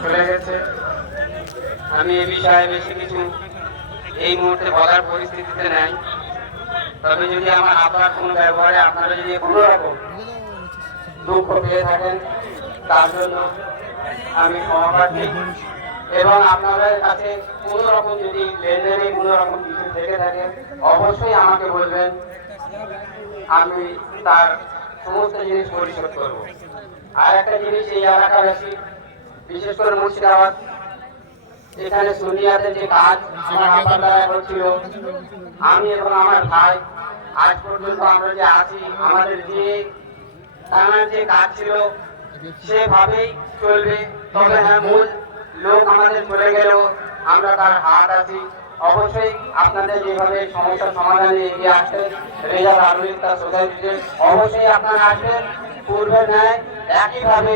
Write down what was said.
চলে গেছে। আমি এ বিষয়ে বেশি কিছু এই মুহূর্তে বলার পরিস্থিতিতে নাই। তবে যদি আমার আপনার কোনো ব্যবহারে আপনারা যদি কোনো রকম দুঃখ পেয়ে থাকেন, তার জন্য আমি ক্ষমা প্রার্থী। এবং আপনাদের কাছে কোনো রকম যদি লেনদেনে কোনো রকম কিছু থেকে থাকে, অবশ্যই আমাকে বলবেন। আমি তার সমস্ত জিনিস পরিশোধ করব। আর একটা জিনিস এই এলাকাবাসী, বিশেষ করে মুর্শিদাবাদ এখানে সুনিয়াতে যে কাজ আমার আপার দ্বারা হচ্ছিল, আমি এবং আমার ভাই, আজ পর্যন্ত আমরা যে আছি, আমাদের যে টানার যে কাজ ছিল, সেভাবেই চলবে। তবে হ্যাঁ মূল লোক আমাদের চলে গেলেও আমরা তার হাত আছি। অবশ্যই আপনাদের যেভাবে সমস্যার সমাধানে এগিয়ে আসছেন রেজা রেজাল তার সোসাইটিতে অবশ্যই আপনারা আসবেন। পূর্বের ন্যায় একইভাবে